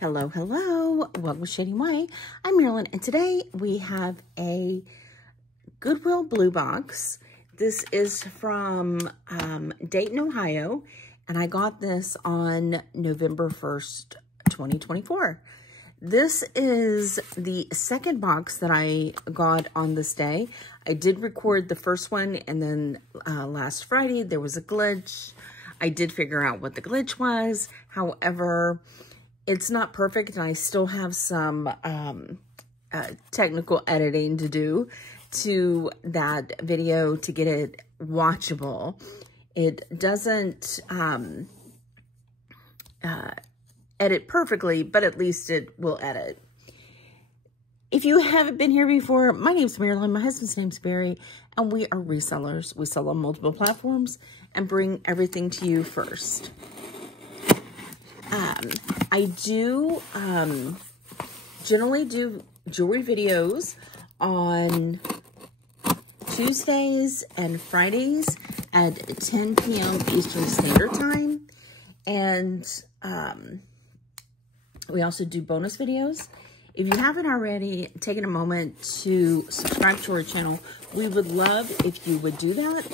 Hello, hello. Welcome to Shady Way. I'm Marilyn, and today we have a Goodwill BlueBox. This is from Dayton, Ohio, and I got this on November 1st, 2024. This is the second box that I got on this day. I did record the first one, and then last Friday there was a glitch. I did figure out what the glitch was. However, it's not perfect, and I still have some technical editing to do to that video to get it watchable. It doesn't edit perfectly, but at least it will edit. If you haven't been here before, my name's Marilyn, my husband's name's Barry, and we are resellers. We sell on multiple platforms and bring everything to you first. I do generally do jewelry videos on Tuesdays and Fridays at 10 p.m. Eastern Standard Time. And we also do bonus videos. If you haven't already taken a moment to subscribe to our channel, we would love if you would do that.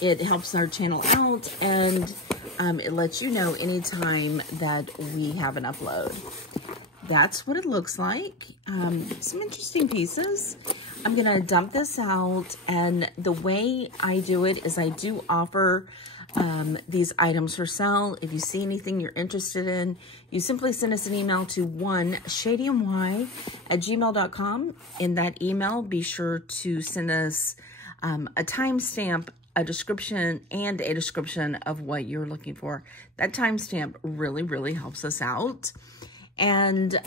It helps our channel out, and it lets you know anytime that we have an upload. That's what it looks like. Some interesting pieces. I'm going to dump this out, and the way I do it is I do offer these items for sale. If you see anything you're interested in, you simply send us an email to shadymy@gmail.com. In that email, be sure to send us a timestamp, a description, and a description of what you're looking for. That timestamp really, really helps us out. And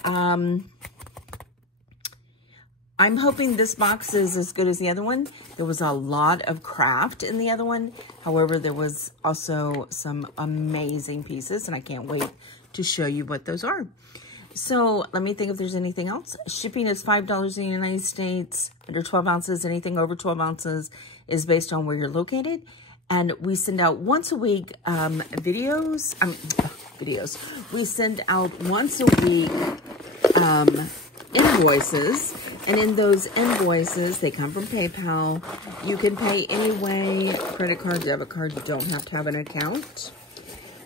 I'm hoping this box is as good as the other one. There was a lot of craft in the other one. However, there was also some amazing pieces, and I can't wait to show you what those are. So let me think if there's anything else. Shipping is $5 in the United States. Under 12 ounces, anything over 12 ounces is based on where you're located. And we send out once a week videos. We send out once a week invoices. And in those invoices, they come from PayPal. You can pay any way, credit card, debit card. You don't have to have an account.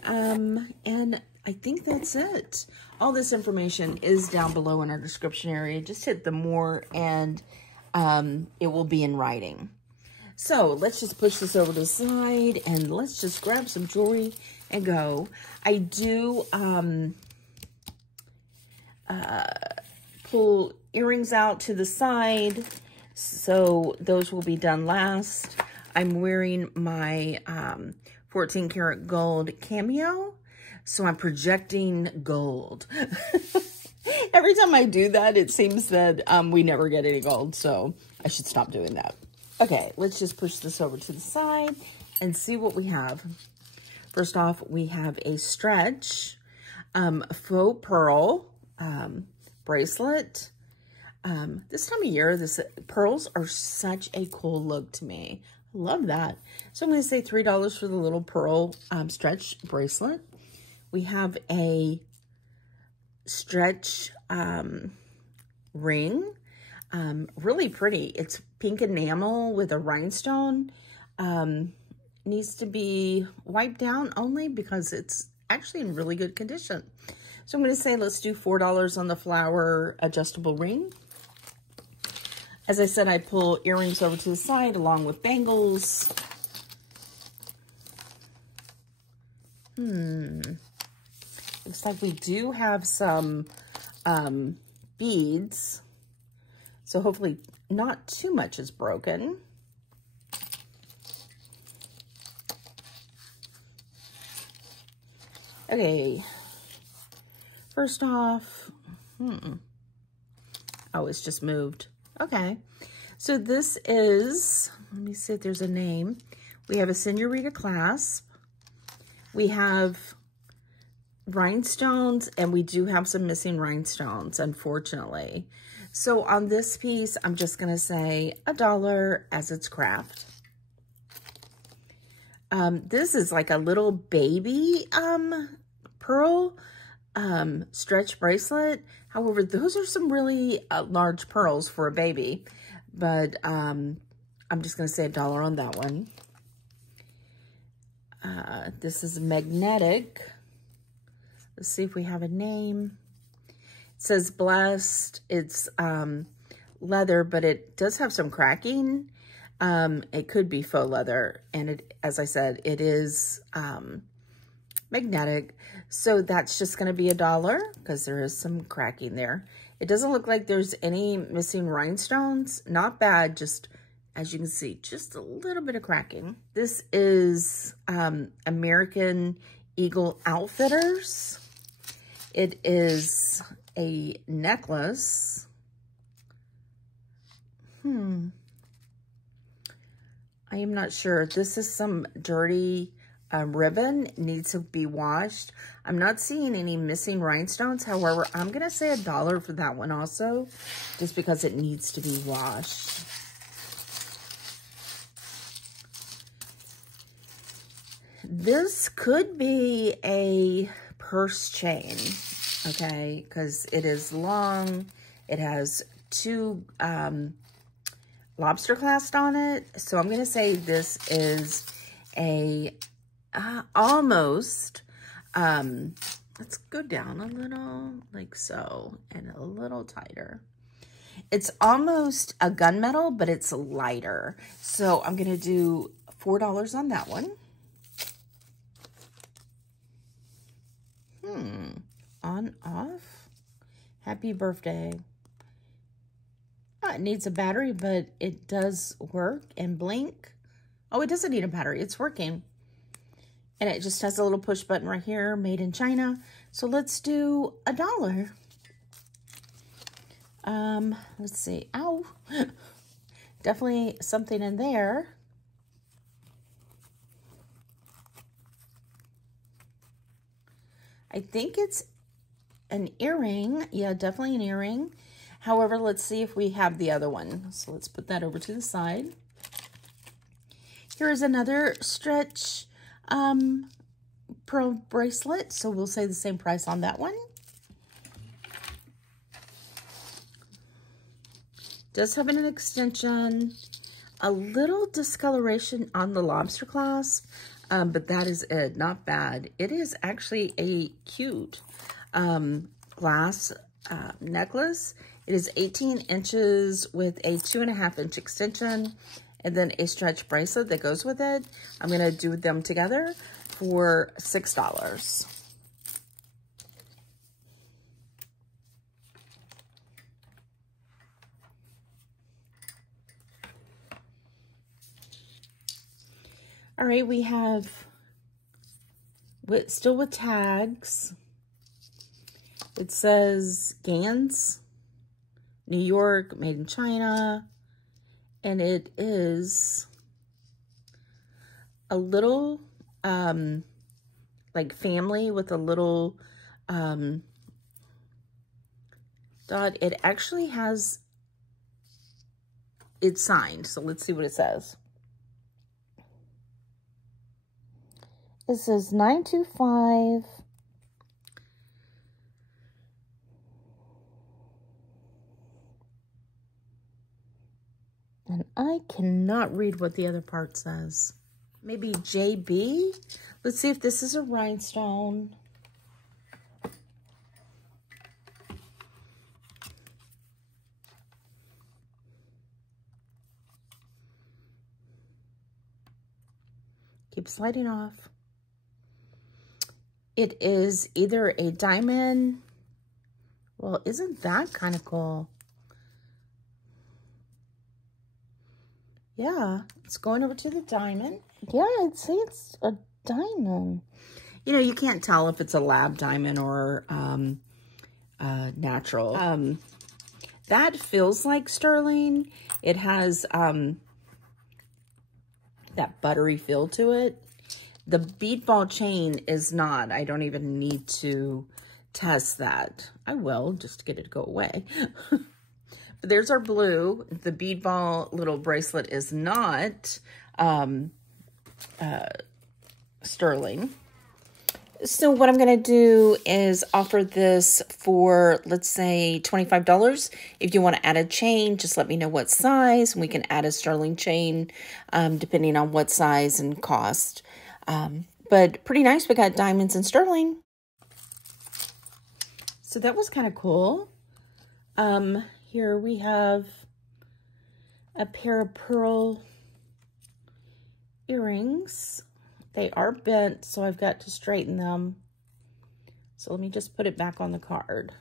And I think that's it. All this information is down below in our description area. Just hit the more, and it will be in writing. So let's just push this over to the side, and let's just grab some jewelry and go. I do pull earrings out to the side, so those will be done last. I'm wearing my 14 karat gold cameo, so I'm projecting gold. Every time I do that, it seems that we never get any gold, so I should stop doing that. Okay, let's just push this over to the side and see what we have. First off, we have a stretch faux pearl bracelet. This time of year, pearls are such a cool look to me. I love that. So I'm going to say $3 for the little pearl stretch bracelet. We have a stretch ring. Really pretty. It's pink enamel with a rhinestone. Needs to be wiped down only because it's actually in really good condition. So I'm going to say let's do $4 on the flower adjustable ring. As I said, I pull earrings over to the side along with bangles. Looks like we do have some beads. So hopefully not too much is broken. Okay. First off, oh, it's just moved. Okay. So this is, let me see if there's a name. We have a senorita clasp. We have rhinestones, and we do have some missing rhinestones, unfortunately. So on this piece, I'm just going to say $1 as it's craft. This is like a little baby pearl. stretch bracelet. However, those are some really large pearls for a baby. But I'm just going to say $1 on that one. This is magnetic. Let's see if we have a name. It says Blessed. It's leather, but it does have some cracking. It could be faux leather. And it, as I said, it is magnetic. So that's just going to be $1 because there is some cracking there. It doesn't look like there's any missing rhinestones. Not bad, just as you can see, just a little bit of cracking. This is American Eagle Outfitters. It is a necklace. I am not sure. This is some dirty ribbon. It needs to be washed. I'm not seeing any missing rhinestones. However, I'm going to say $1 for that one also, just because it needs to be washed. This could be a purse chain, okay, because it is long. It has 2 lobster clasps on it. So I'm going to say this is a almost, let's go down a little like so and a little tighter. It's almost a gunmetal, but it's lighter. So I'm going to do $4 on that one. On, off. Happy birthday. It needs a battery, but it does work and blink. Oh, it doesn't need a battery. It's working. And it just has a little push button right here, made in China. So let's do $1. Let's see. Ow. Definitely something in there. I think it's an earring. Yeah, definitely an earring. However, let's see if we have the other one. So let's put that over to the side. Here is another stretch pearl bracelet. So we'll say the same price on that one. Does have an extension. A little discoloration on the lobster clasp. But that is it. Not bad. It is actually a cute glass necklace. It is 18 inches with a 2.5-inch extension and then a stretch bracelet that goes with it. I'm going to do them together for $6. All right, we have, still with tags, it says Gans, New York, made in China, and it is a little, like family with a little dot. It actually has, it's signed, so let's see what it says. It says 925. And I cannot read what the other part says. Maybe JB? Let's see if this is a rhinestone. Keep sliding off. It is either a diamond. Well, isn't that kind of cool? Yeah, it's going over to the diamond. Yeah, I'd say it's a diamond. You know, you can't tell if it's a lab diamond or natural. That feels like sterling. It has that buttery feel to it. The bead ball chain is not. I don't even need to test that. I will, just to get it to go away. But there's our blue. The bead ball little bracelet is not sterling. So what I'm going to do is offer this for, let's say, $25. If you want to add a chain, just let me know what size, and we can add a sterling chain depending on what size and cost. But pretty nice. We got diamonds and sterling. So that was kind of cool. Here we have a pair of pearl earrings. They are bent, so I've got to straighten them. So let me just put it back on the card.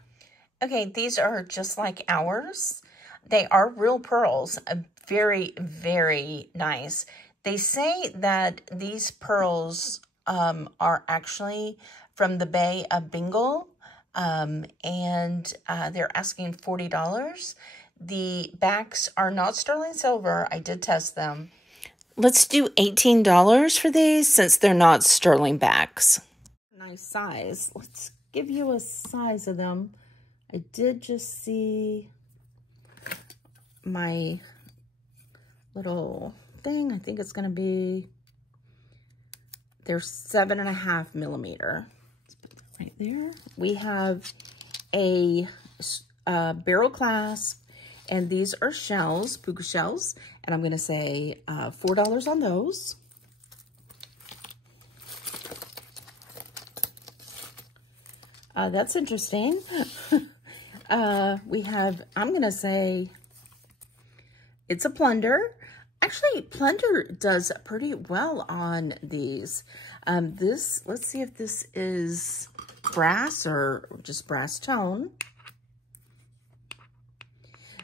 Okay, these are just like ours. They are real pearls, very, very nice. They say that these pearls are actually from the Bay of Bengal, and they're asking $40. The backs are not sterling silver. I did test them. Let's do $18 for these since they're not sterling backs. Nice size. Let's give you a size of them. I did just see my little thing. I think it's going to be, they're 7.5 millimeter. Let's put that right there. We have a barrel clasp, and these are shells, puka shells, and I'm going to say $4 on those. That's interesting. We have, I'm going to say, it's a plunder. Actually, plunder does pretty well on these. Let's see if this is brass or just brass tone.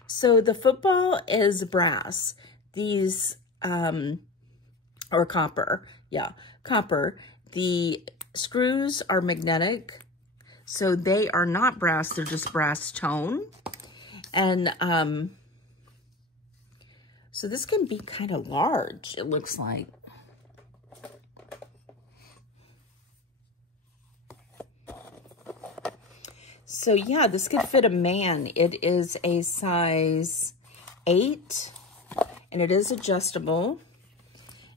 So the football is brass. These or copper. Yeah, copper. The screws are magnetic. So they are not brass, they're just brass tone. And so this can be kind of large, it looks like. So yeah, this could fit a man. It is a size 8, and it is adjustable.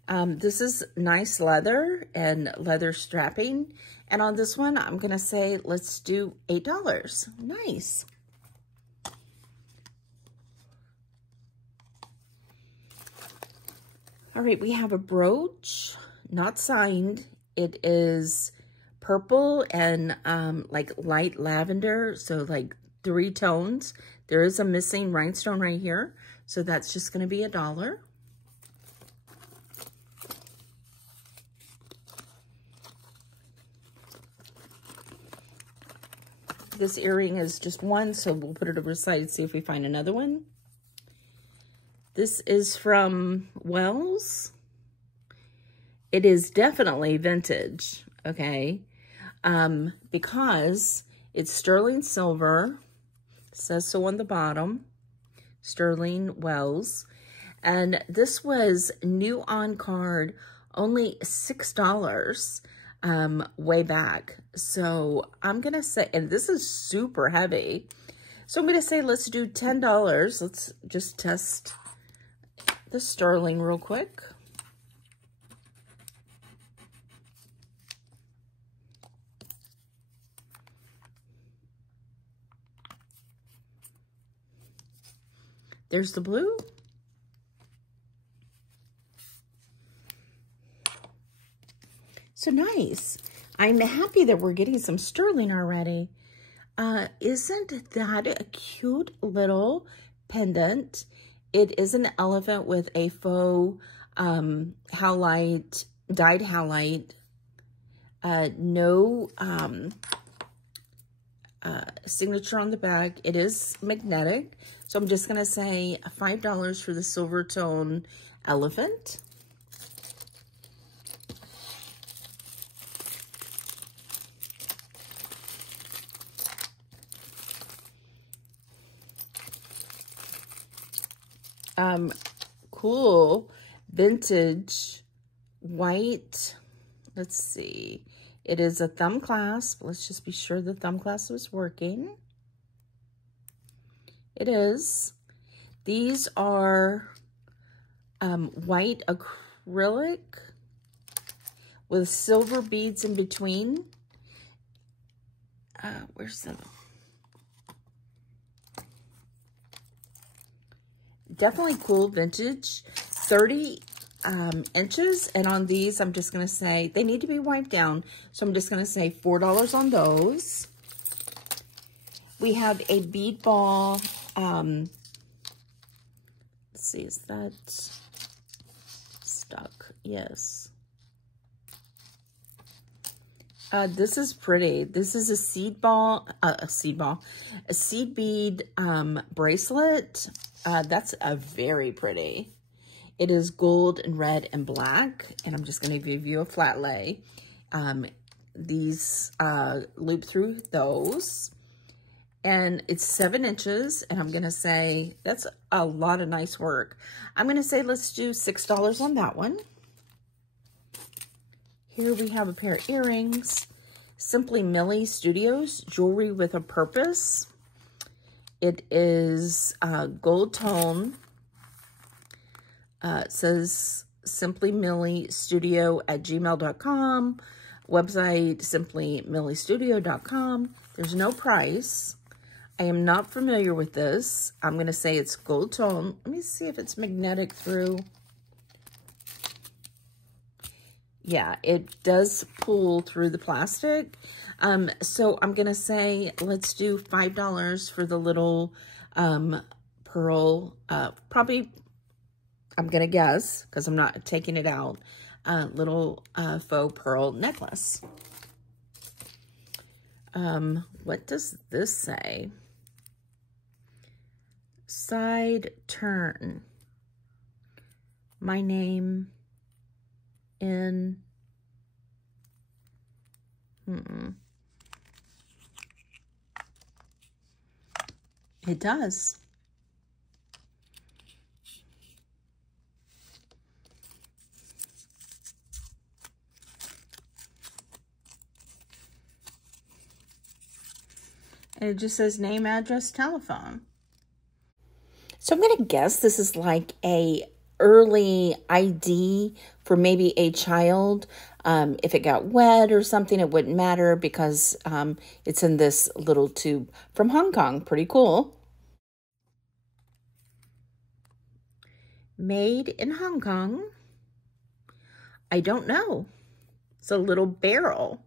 This is nice leather and leather strapping. And on this one, I'm going to say, let's do $8. Nice. All right, we have a brooch, not signed. It is purple and like light lavender, so like 3 tones. There is a missing rhinestone right here, so that's just going to be $1. This earring is just one, so we'll put it over the side and see if we find another one. This is from Wells. It is definitely vintage, okay? Because it's sterling silver. It says so on the bottom. Sterling Wells. And this was new on card, only $6. Way back. So I'm going to say, and this is super heavy. So I'm going to say, let's do $10. Let's just test the sterling real quick. There's the blue. So nice. I'm happy that we're getting some sterling already. Isn't that a cute little pendant? It is an elephant with a faux howlite, dyed howlite. No signature on the back. It is magnetic. So I'm just going to say $5 for the silver tone elephant. Cool vintage white. Let's see. It is a thumb clasp. Let's just be sure the thumb clasp is working. It is. These are white acrylic with silver beads in between. where's the... Definitely cool vintage, 30 inches. And on these, I'm just going to say, they need to be wiped down. So I'm just going to say $4 on those. We have a bead ball. Let's see, is that stuck? Yes. This is pretty. This is a seed bead bracelet. That's a very pretty. It is gold and red and black, and I'm just going to give you a flat lay. These loop through those, and it's 7 inches, and I'm going to say that's a lot of nice work. I'm going to say let's do $6 on that one. Here we have a pair of earrings. Simply Millie Studios, jewelry with a purpose. It is gold tone. It says Simply Millie Studio at gmail.com. Website simplymilliestudio.com. There's no price. I am not familiar with this. I'm going to say it's gold tone. Let me see if it's magnetic through. Yeah, it does pull through the plastic. So I'm going to say, let's do $5 for the little pearl, probably, I'm going to guess, because I'm not taking it out, little faux pearl necklace. What does this say? Side turn. My name in... It does. And it just says name, address, telephone. So I'm going to guess this is like a early ID for maybe a child. If it got wet or something, it wouldn't matter because it's in this little tube from Hong Kong. Pretty cool. Made in Hong Kong. I don't know. It's a little barrel.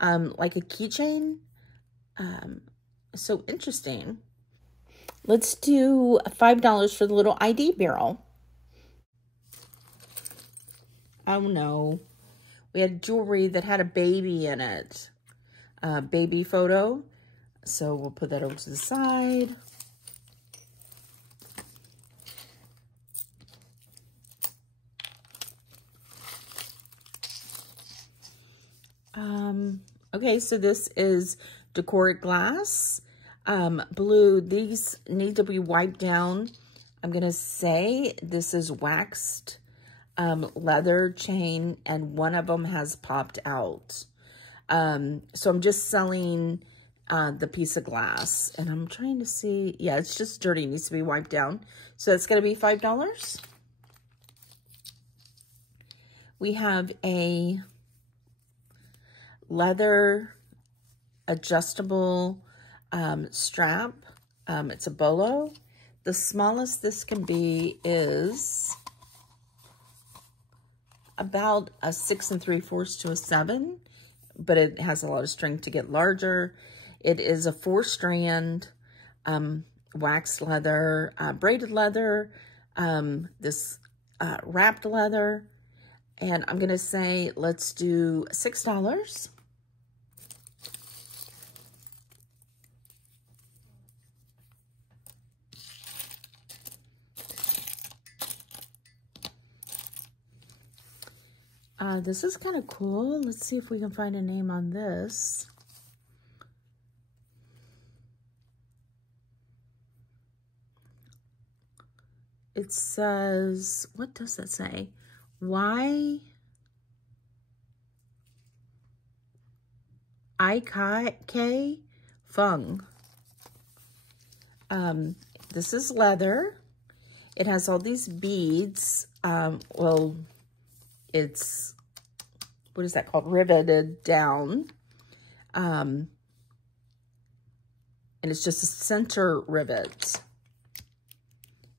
Like a keychain. So interesting. Let's do $5 for the little ID barrel. Oh no. We had jewelry that had a baby in it. Baby photo. So we'll put that over to the side. Okay, so this is Decoric glass. Blue, these need to be wiped down. I'm going to say this is waxed leather chain, and one of them has popped out. So I'm just selling the piece of glass, and I'm trying to see. Yeah, it's just dirty. It needs to be wiped down. So it's going to be $5. We have a leather adjustable strap. It's a bolo. The smallest this can be is about a 6 3/4 to a 7, but it has a lot of strength to get larger. It is a 4-strand waxed leather, braided leather, this wrapped leather, and I'm going to say let's do $6. This is kind of cool. Let's see if we can find a name on this. It says, what does that say? Y-I-K Feng. This is leather. It has all these beads. Well, it's, what is that called? Riveted down. and it's just a center rivet.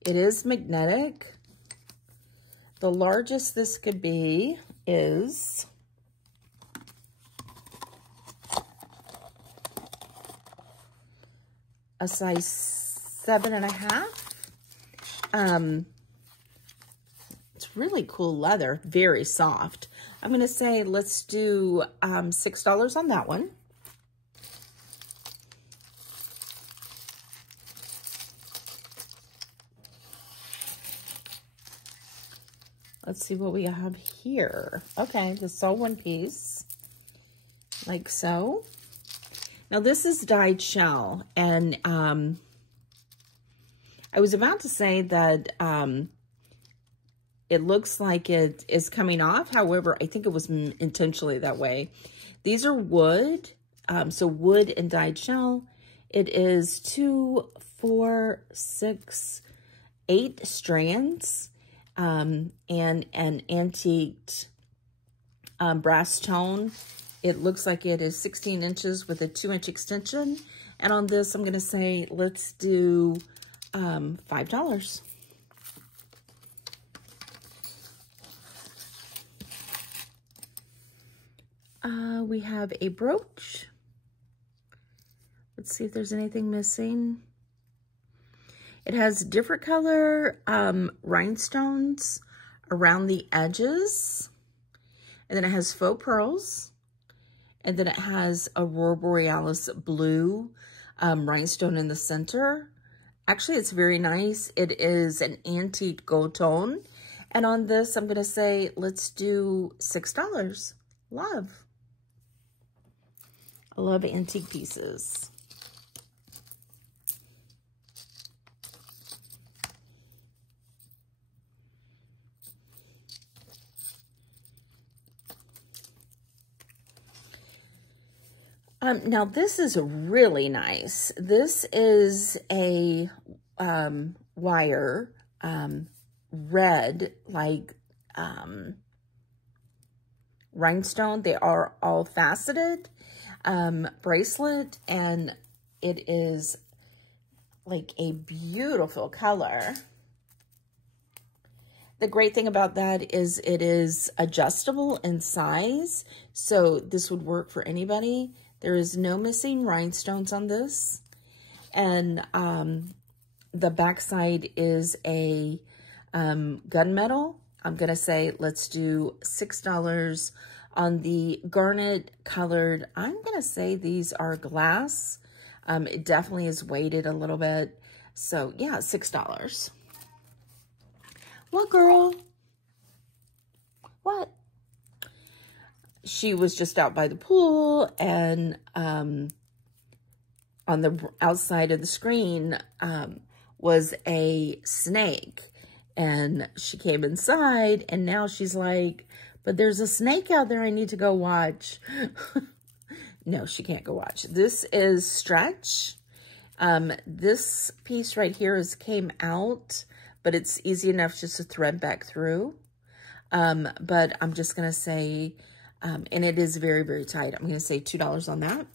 It is magnetic. The largest this could be is a size 7.5. It's really cool leather, very soft. I'm going to say let's do $6 on that one. Let's see what we have here. Okay, this is all one piece, like so. Now this is dyed shell, and I was about to say that it looks like it is coming off. However, I think it was intentionally that way. These are wood, so wood and dyed shell. It is 2, 4, 6, 8 strands. And an antiqued brass tone. It looks like it is 16 inches with a 2-inch extension. And on this, I'm going to say, let's do $5. We have a brooch. Let's see if there's anything missing. It has different color rhinestones around the edges. And then it has faux pearls. And then it has Aurora Borealis blue rhinestone in the center. Actually, it's very nice. It is an antique gold tone. And on this, I'm going to say, let's do $6. Love. I love antique pieces. Now this is really nice. This is a wire, red, like rhinestone. They are all faceted bracelet, and it is like a beautiful color. The great thing about that is it is adjustable in size, so this would work for anybody. There is no missing rhinestones on this. And the backside is a gunmetal. I'm going to say let's do $6 on the garnet colored. I'm going to say these are glass. It definitely is weighted a little bit. So yeah, $6. What, girl? What? She was just out by the pool, and on the outside of the screen was a snake, and she came inside, and now she's like, but there's a snake out there I need to go watch. No, she can't go watch. This is stretch. This piece right here came out, but it's easy enough just to thread back through. But I'm just going to say, and it is very, very tight. I'm going to say $2 on that.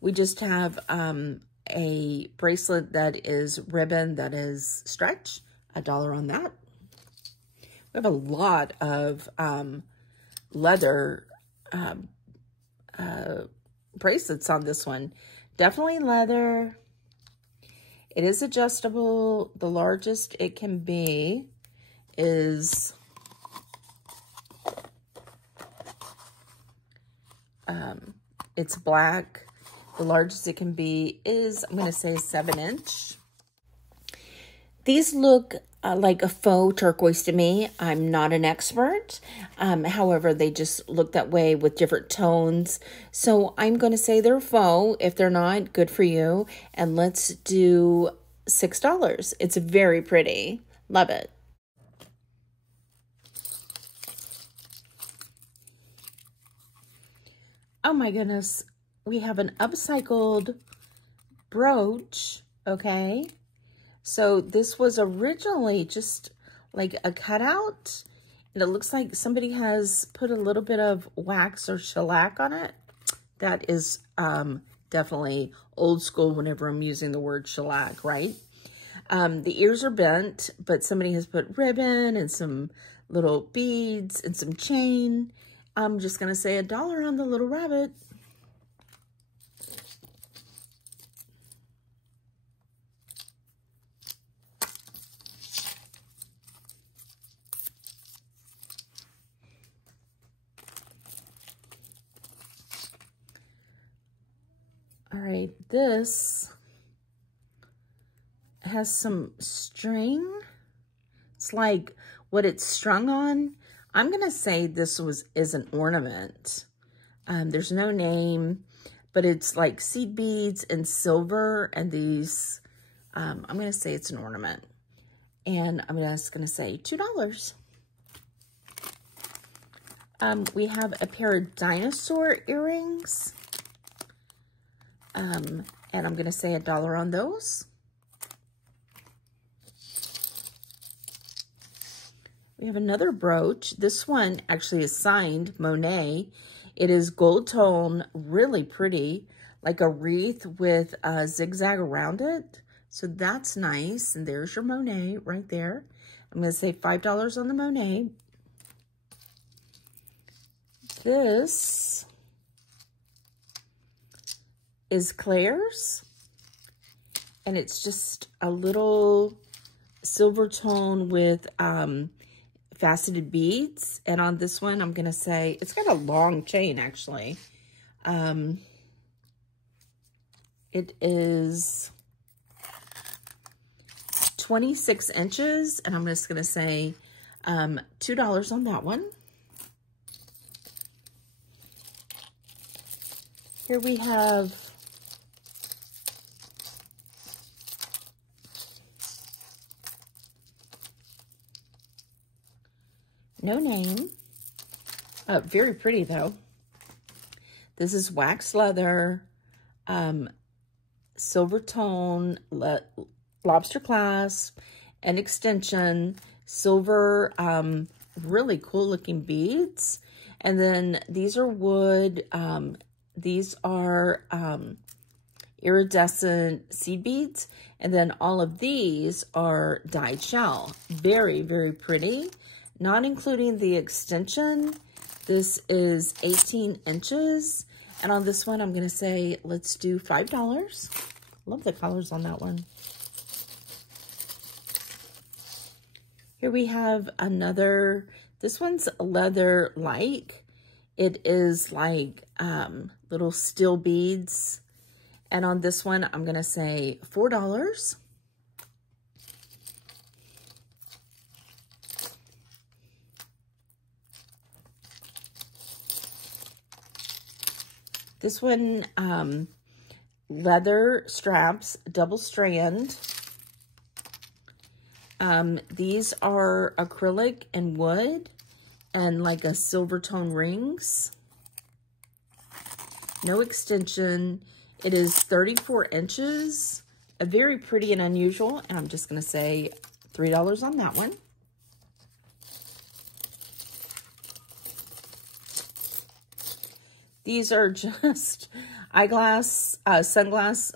We just have a bracelet that is ribbon, that is stretch, $1 on that. We have a lot of leather bracelets on this one. Definitely leather. It is adjustable. The largest it can be is it's black. The largest it can be is, I'm going to say, 7-inch. These look like a faux turquoise to me. I'm not an expert. However, they just look that way with different tones. So I'm going to say they're faux. If they're not, good for you. And let's do $6. It's very pretty. Love it. Oh my goodness. We have an upcycled brooch, okay? So this was originally just like a cutout, and it looks like somebody has put a little bit of wax or shellac on it. That is definitely old school whenever I'm using the word shellac, right? The ears are bent, but somebody has put ribbon and some little beads and some chain. I'm just going to say $1 on the little rabbit. All right, this has some string. It's like what it's strung on. I'm gonna say this is an ornament. There's no name, but it's like seed beads and silver, and these, I'm gonna say it's an ornament. And I'm just gonna say $2. We have a pair of dinosaur earrings. And I'm going to say $1 on those. We have another brooch. This one actually is signed Monet. It is gold tone, really pretty, like a wreath with a zigzag around it. So that's nice. And there's your Monet right there. I'm going to say $5 on the Monet. This is Claire's, and it's just a little silver tone with faceted beads. And on this one, I'm gonna say it's got a long chain actually. It is 26 inches, and I'm just gonna say $2 on that one. Here we have no name. Very pretty though. This is wax leather, silver tone, lobster clasp, and extension, silver, really cool looking beads. And then these are wood, these are iridescent seed beads. And then all of these are dyed shell. Very, very pretty. Not including the extension. This is 18 inches. And on this one, I'm going to say, let's do $5. Love the colors on that one. Here we have another, this one's leather-like. It is like little steel beads. And on this one, I'm going to say $4. This one, leather straps, double strand. These are acrylic and wood and like a silver tone rings. No extension. It is 34 inches. A very pretty and unusual. And I'm just going to say $3 on that one. These are just eyeglass, sunglass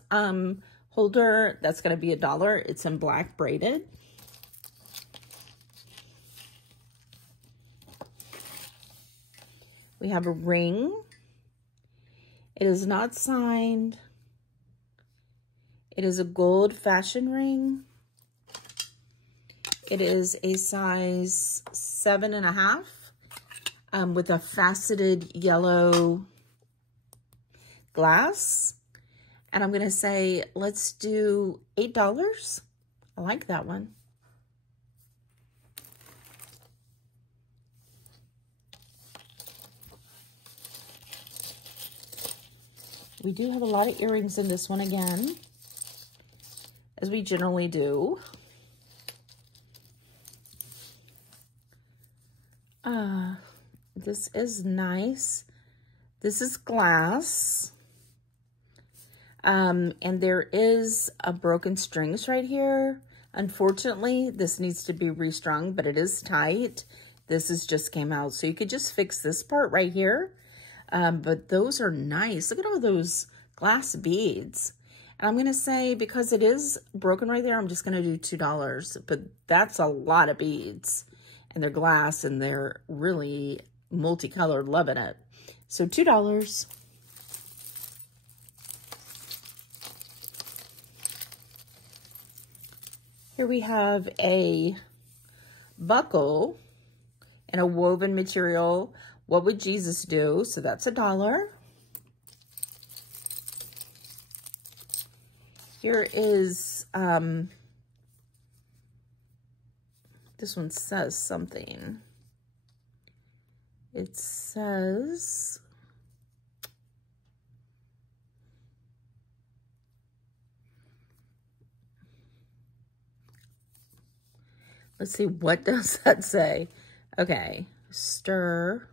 holder. That's going to be $1. It's in black braided. We have a ring. It is not signed. It is a gold fashion ring. It is a size 7.5 with a faceted yellow glass. And I'm going to say, let's do $8. I like that one. We do have a lot of earrings in this one again, as we generally do. This is nice. This is glass. And there is a broken strings right here. Unfortunately, this needs to be restrung, but it is tight. This is just came out. So you could just fix this part right here. But those are nice. Look at all those glass beads. And I'm going to say, because it is broken right there, I'm just going to do $2. But that's a lot of beads. And they're glass and they're really multicolored. Loving it. So $2. Here we have a buckle in a woven material. What would Jesus do? So that's $1. Here is, this one says something. It says, let's see, what does that say? Okay, stir.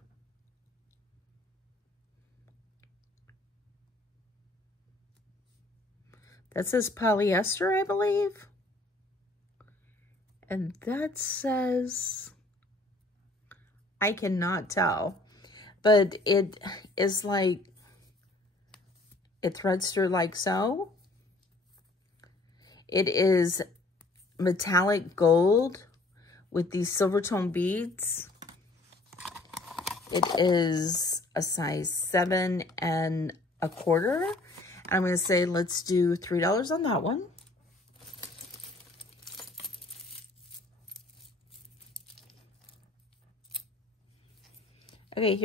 That says polyester, I believe. And that says, I cannot tell. But it is like, it threads through like so. It is metallic gold with these silver tone beads. It is a size 7 1/4. I'm going to say, let's do $3 on that one. Okay,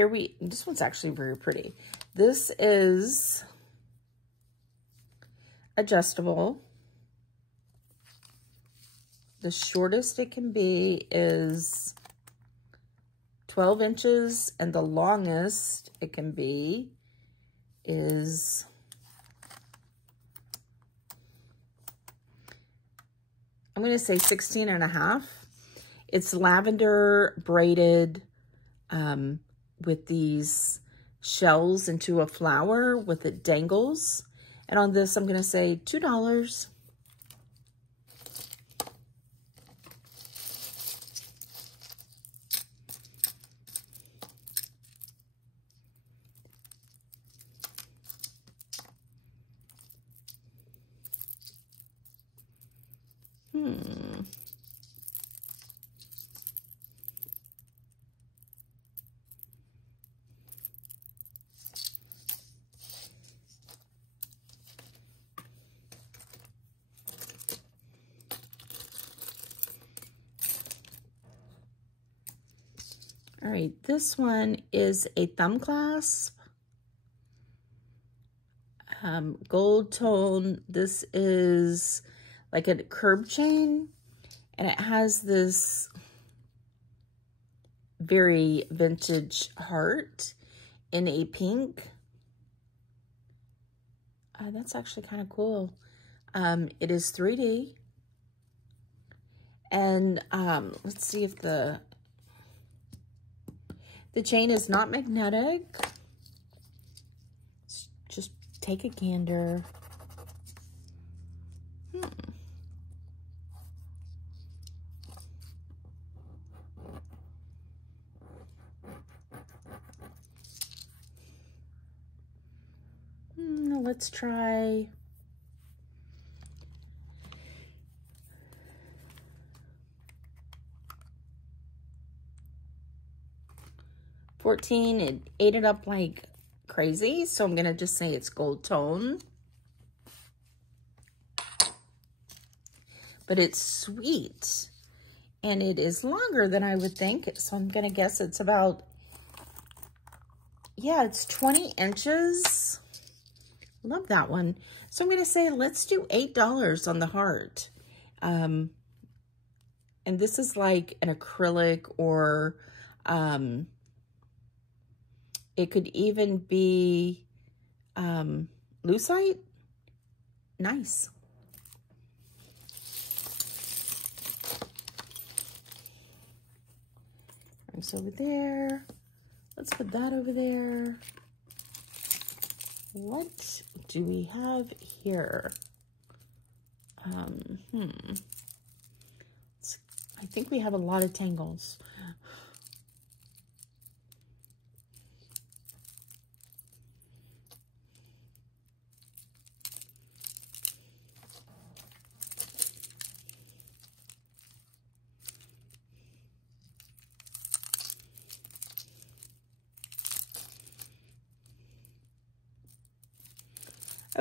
this one's actually very pretty. This is adjustable. The shortest it can be is 12 inches, and the longest it can be is, I'm going to say 16.5. It's lavender braided with these shells into a flower with it dangles. And on this, I'm going to say $2. All right, this one is a thumb clasp, gold tone. This is like a curb chain, and it has this very vintage heart in a pink. That's actually kind of cool. It is 3D, and let's see if the chain is not magnetic. Just take a gander. Let's try $14. It ate it up like crazy, so I'm gonna just say it's gold tone. But it's sweet, and it is longer than I would think, so I'm gonna guess it's about, yeah, it's 20 inches. Love that one. So I'm gonna say, let's do $8 on the heart. And this is like an acrylic, or it could even be lucite. Nice. It's over there. Let's put that over there. What do we have here? I think we have a lot of tangles.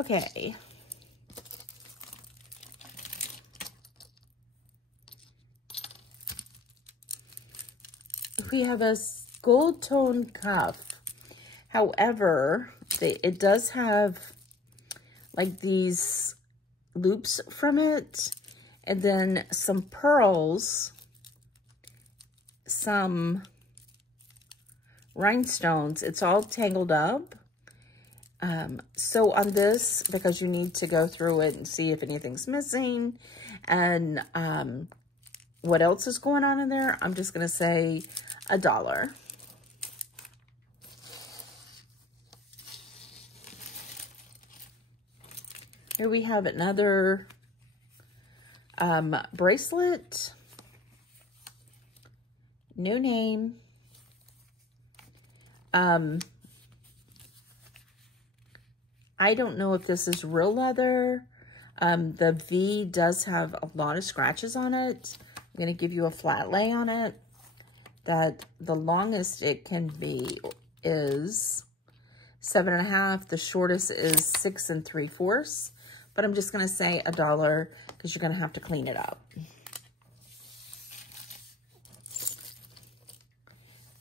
Okay. We have a gold tone cuff. However, it does have like these loops from it, and then some pearls, some rhinestones. It's all tangled up. So on this, because you need to go through it and see if anything's missing and what else is going on in there, I'm just going to say $1. Here we have another bracelet. No name. I don't know if this is real leather. The V does have a lot of scratches on it. I'm going to give you a flat lay on it. That the longest it can be is 7.5. The shortest is 6 3/4. But I'm just going to say $1 because you're going to have to clean it up.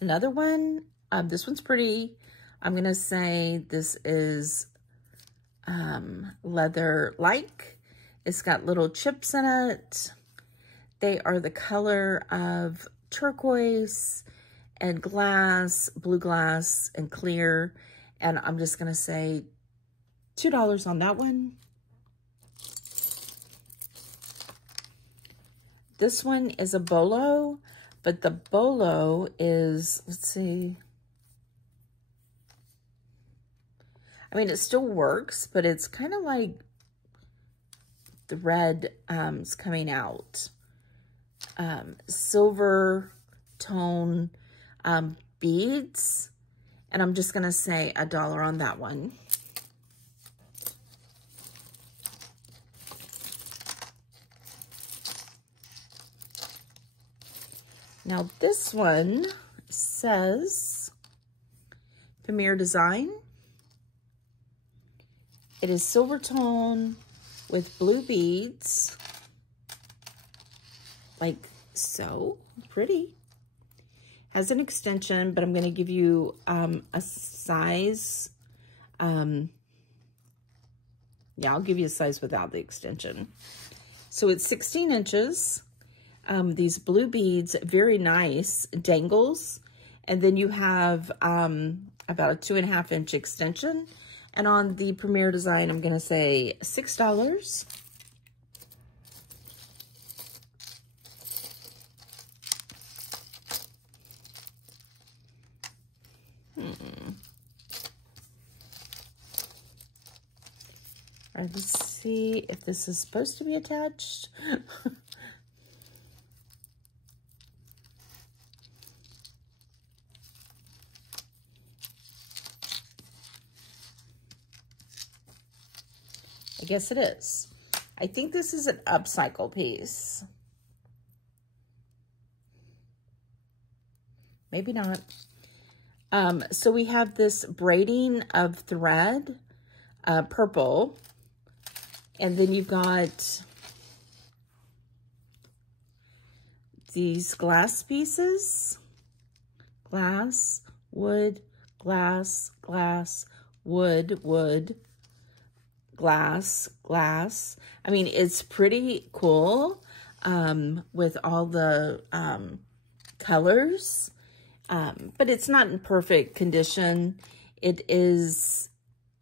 Another one. This one's pretty. I'm going to say this is leather-like. It's got little chips in it. They are the color of turquoise and glass, blue glass, and clear. And I'm just going to say $2 on that one. This one is a bolo, but the bolo is, let's see. I mean, it still works, but it's kind of like the red is coming out. Silver tone beads. And I'm just going to say $1 on that one. Now this one says Premier Design. It is silver tone with blue beads, like so. Pretty. Has an extension, but I'm going to give you a size. Yeah, I'll give you a size without the extension. So it's 16 inches. These blue beads, very nice, dangles. And then you have about a 2.5 inch extension. And on the Premier Design, I'm going to say $6. All right, let's see if this is supposed to be attached. I guess it is. I think this is an upcycle piece. Maybe not. So we have this braiding of thread, purple. And then you've got these glass pieces. Glass, wood, glass, glass, wood, wood, glass, glass. I mean, it's pretty cool with all the colors, but it's not in perfect condition. It is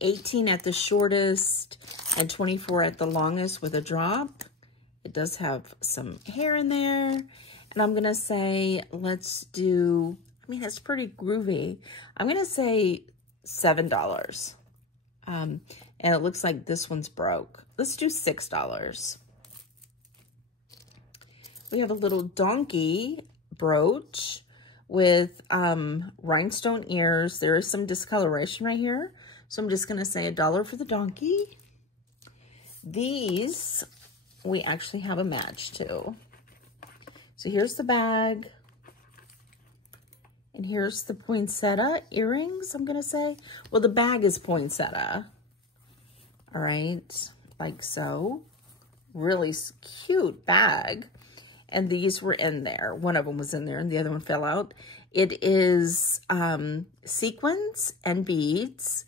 18 at the shortest and 24 at the longest with a drop. It does have some hair in there. And I'm going to say, let's do, I mean, it's pretty groovy. I'm going to say $7. And it looks like this one's broke. Let's do $6. We have a little donkey brooch with rhinestone ears. There is some discoloration right here. So I'm just going to say $1 for the donkey. These, we actually have a match to. So here's the bag. And here's the poinsettia earrings, I'm going to say. Well, the bag is poinsettia. All right, like so. Really cute bag. And these were in there. One of them was in there and the other one fell out. It is sequins and beads.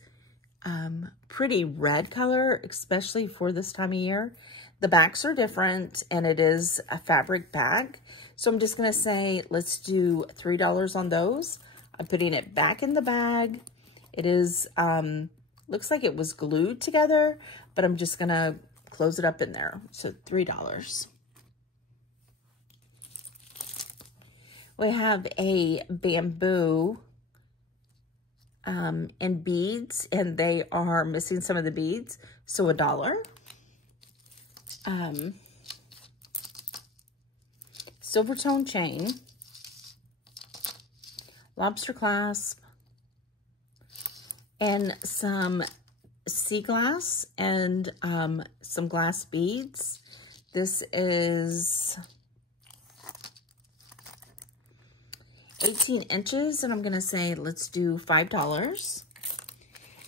Pretty red color, especially for this time of year. The backs are different and it is a fabric bag. So I'm just going to say, let's do $3 on those. I'm putting it back in the bag. It is, looks like it was glued together, but I'm just going to close it up in there. So $3. We have a bamboo and beads, and they are missing some of the beads, so $1. Silver tone chain, lobster clasp, and some sea glass and some glass beads. This is 18 inches, and I'm going to say let's do $5.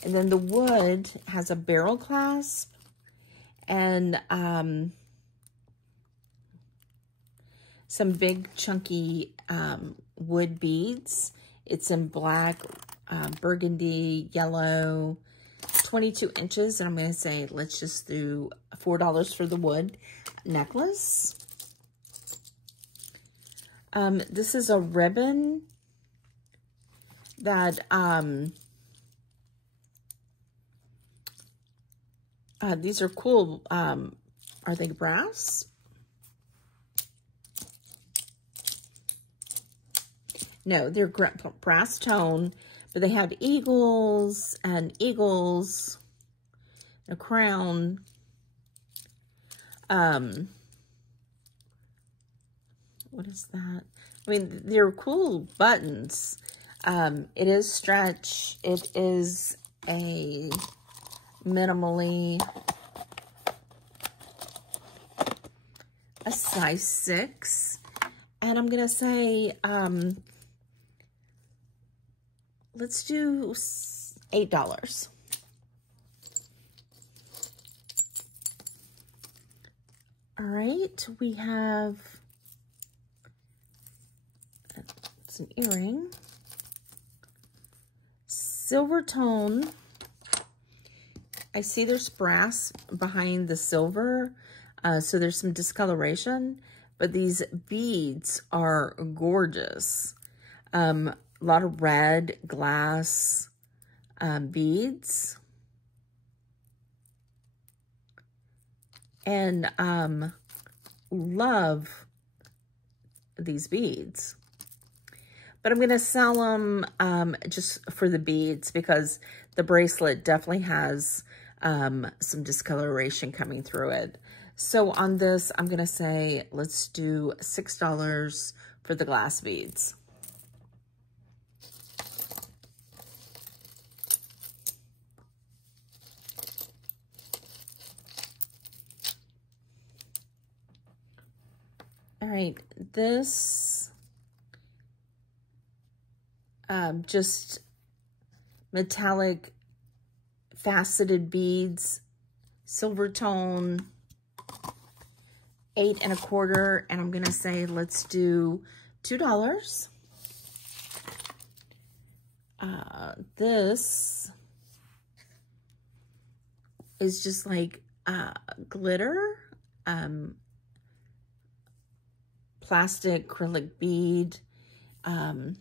And then the wood has a barrel clasp and some big chunky wood beads. It's in black, burgundy, yellow, 22 inches, and I'm going to say let's just do $4 for the wood necklace. This is a ribbon that, these are cool. Are they brass? No, they're brass tone, but they have eagles, a crown. What is that? I mean, they're cool buttons. It is stretch. It is a minimally a size 6. And I'm going to say, let's do $8. All right, we have an earring, silver tone. I see there's brass behind the silver, so there's some discoloration, but these beads are gorgeous. A lot of red glass beads. And love these beads. But I'm going to sell them just for the beads because the bracelet definitely has some discoloration coming through it. So on this, I'm going to say, let's do $6 for the glass beads. All right, this just metallic faceted beads, silver tone, 8 1/4, and I'm gonna say let's do $2. This is just like glitter, plastic acrylic bead, and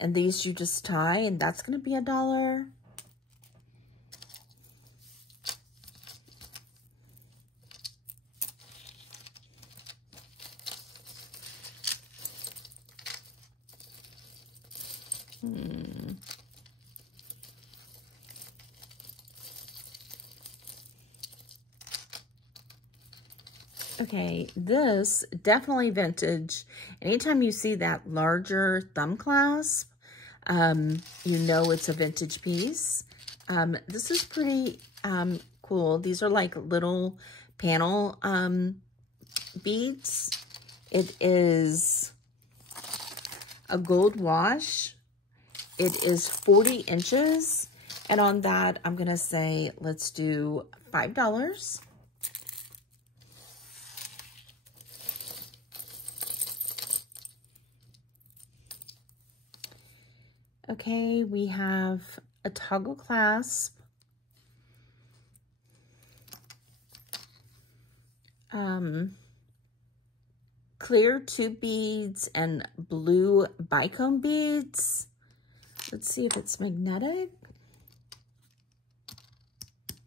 these you just tie, and that's going to be $1. Okay, this definitely vintage. Anytime you see that larger thumb clasp, you know it's a vintage piece. This is pretty cool. These are like little panel beads. It is a gold wash. It is 40 inches, And on that, I'm going to say, let's do $5. Okay, we have a toggle clasp. Clear tube beads and blue bicone beads. Let's see if it's magnetic.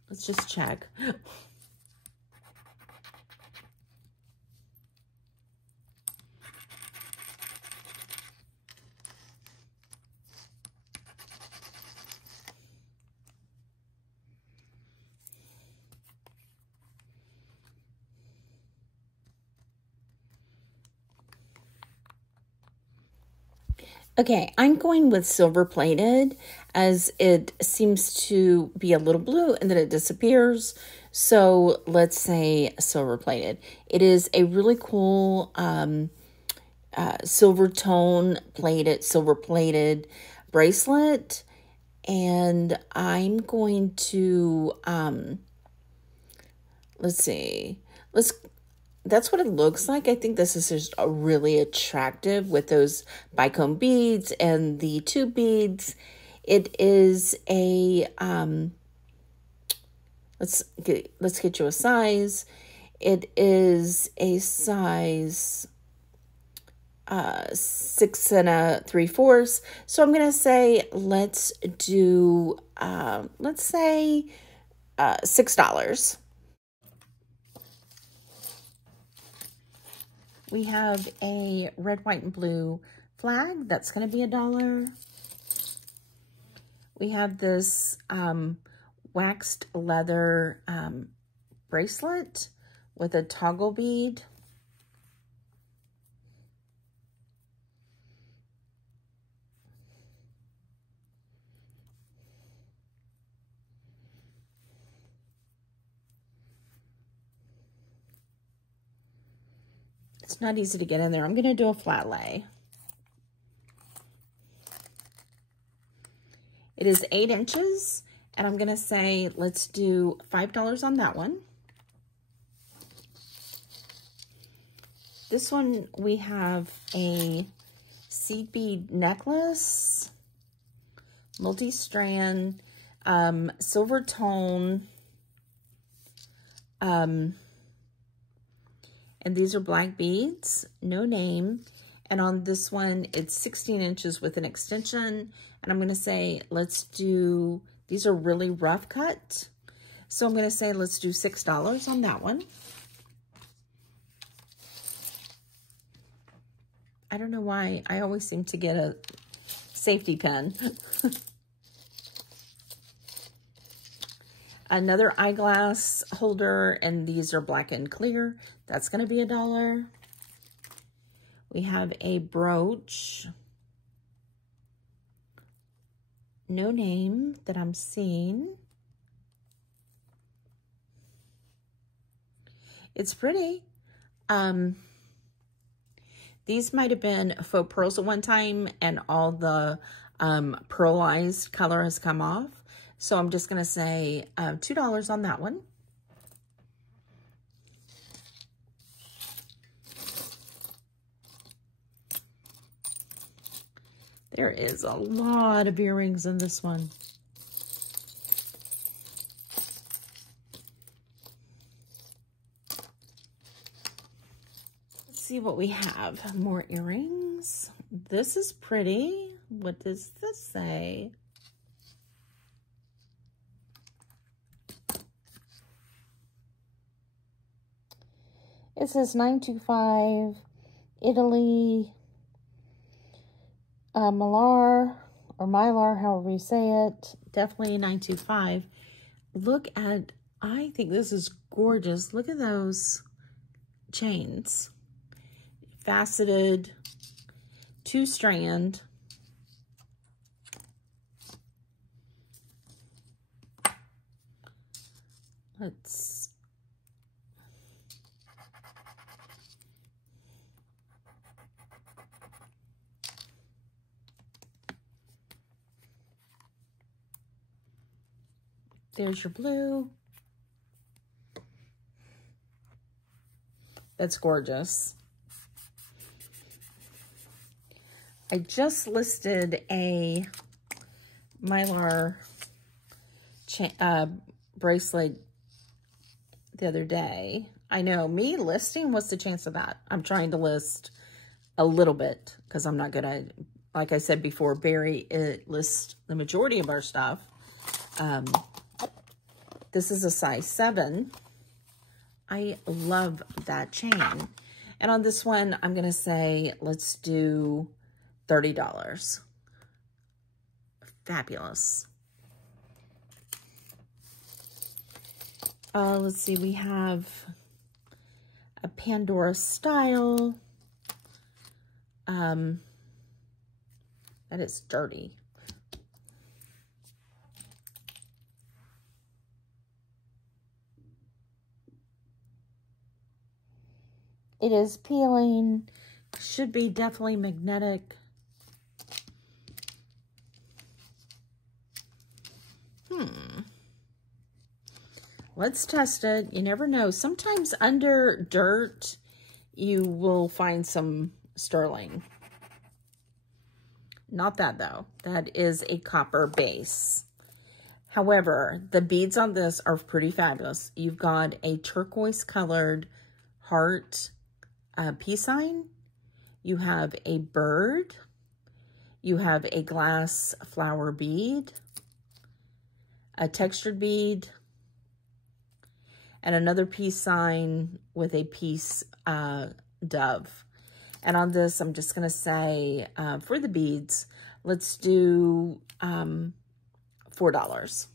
Let's just check. Okay, I'm going with silver plated as it seems to be a little blue and then it disappears. So let's say silver plated. It is a really cool silver tone silver plated bracelet. And I'm going to, let's see, that's what it looks like. I think this is just a really attractive with those bicone beads and the tube beads. It is a, let's get you a size. It is a size 6 3/4. So I'm going to say, let's do, let's say $6. We have a red, white, and blue flag. That's going to be $1. We have this waxed leather bracelet with a toggle bead. It's not easy to get in there. I'm going to do a flat lay. It is 8 inches, and I'm going to say, let's do $5 on that one. This one, we have a seed bead necklace, multi-strand, silver tone, and these are black beads, no name. And on this one, it's 16 inches with an extension. And I'm going to say, let's do, these are really rough cut. So I'm going to say, let's do $6 on that one. I don't know why I always seem to get a safety pin. Another eyeglass holder, and these are black and clear. That's going to be $1. We have a brooch, no name that I'm seeing. It's pretty. These might have been faux pearls at one time, and all the pearlized color has come off. So I'm just going to say $2 on that one. There is a lot of earrings in this one. Let's see what we have. More earrings. This is pretty. What does this say? It says 925 Italy, Mylar, or Mylar, however you say it. Definitely 925. Look at, I think this is gorgeous. Look at those chains. Faceted, 2-strand. Let's There's your blue. That's gorgeous. I just listed a Mylar bracelet the other day. I know, me listing, what's the chance of that? I'm trying to list a little bit because I'm not going to, like I said before, Barry lists the majority of our stuff. This is a size 7. I love that chain. And on this one, I'm going to say, let's do $30. Fabulous. Let's see, we have a Pandora style. That is dirty. It is peeling. Should be definitely magnetic. Let's test it. You never know. Sometimes under dirt, you will find some sterling. Not that though. That is a copper base. However, the beads on this are pretty fabulous. You've got a turquoise colored heart peace sign. You have a bird. You have a glass flower bead. A textured bead. And another peace sign with a peace dove. And on this, I'm just going to say, for the beads, let's do $4.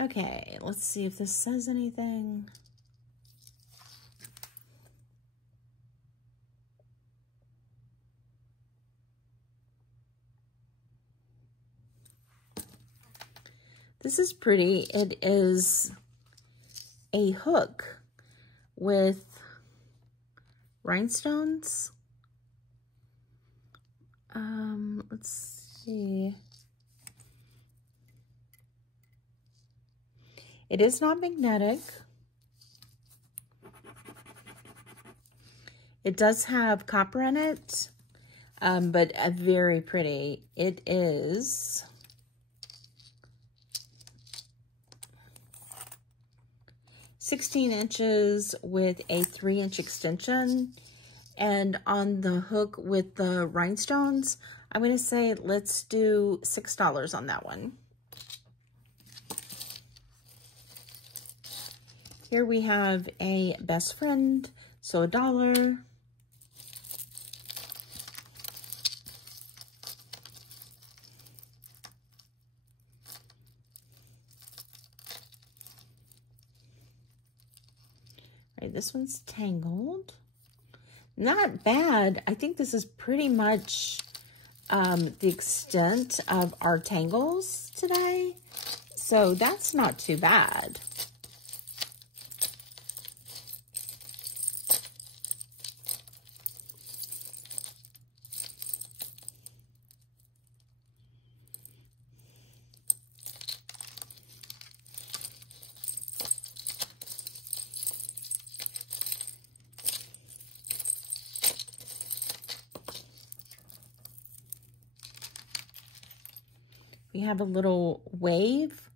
Okay, let's see if this says anything. This is pretty. It is a hook with rhinestones. Let's see. It is not magnetic. It does have copper in it, but very pretty. It is 16 inches with a 3-inch extension. And on the hook with the rhinestones, I'm going to say let's do $6 on that one. Here we have a best friend, so $1. Right, this one's tangled. Not bad. I think this is pretty much the extent of our tangles today. So that's not too bad. We have a little wave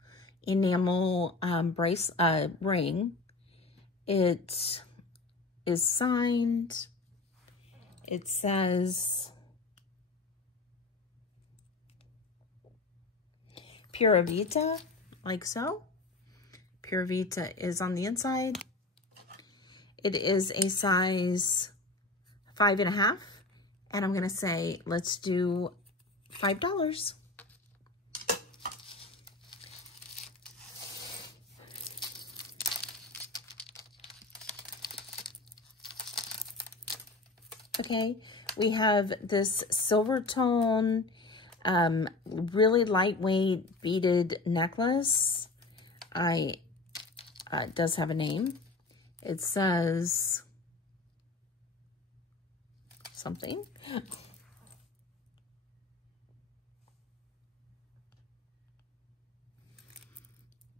enamel ring. It is signed It says Pura Vita, like so. Pura Vita is on the inside. It is a size 5.5, and I'm gonna say, let's do $5. Okay, we have this silver tone, really lightweight beaded necklace. It does have a name. It says something.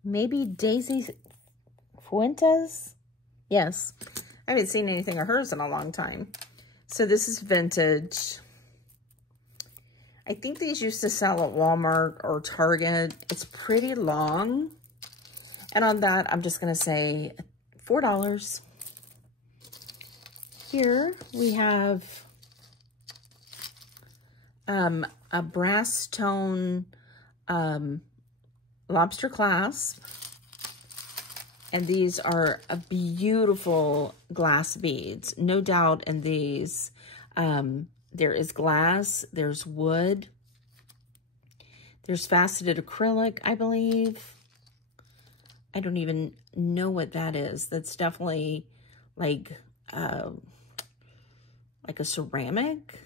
Maybe Daisy Fuentes? Yes, I haven't seen anything of hers in a long time. So this is vintage. I think these used to sell at Walmart or Target. It's pretty long. And on that, I'm just gonna say $4. Here we have a brass tone lobster clasp. And these are a beautiful glass beads. No doubt in these, there is glass, there's wood, there's faceted acrylic, I believe. I don't even know what that is. That's definitely like a ceramic.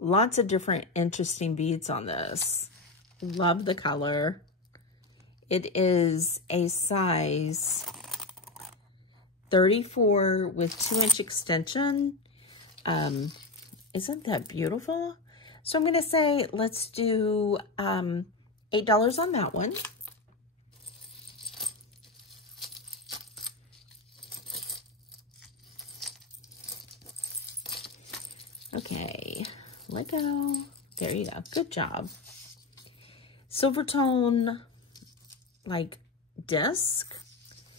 Lots of different interesting beads on this. Love the color. It is a size 34 with 2-inch extension. Isn't that beautiful? So I'm going to say, let's do $8 on that one. Okay, let go. There you go. Good job. Silver tone, like disc,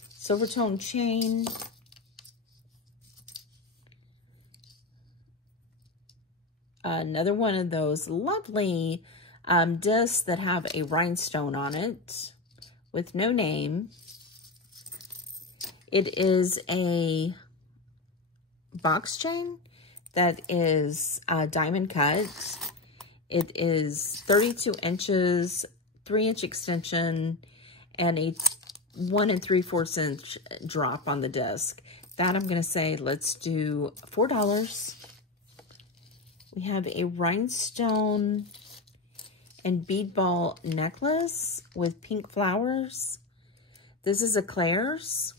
silver tone chain. Another one of those lovely discs that have a rhinestone on it with no name. It is a box chain that is diamond cut. It is 32 inches, 3-inch extension, and a 1 3/4 inch drop on the disc. That I'm gonna say, let's do $4. We have a rhinestone and bead ball necklace with pink flowers. This is a Claire's.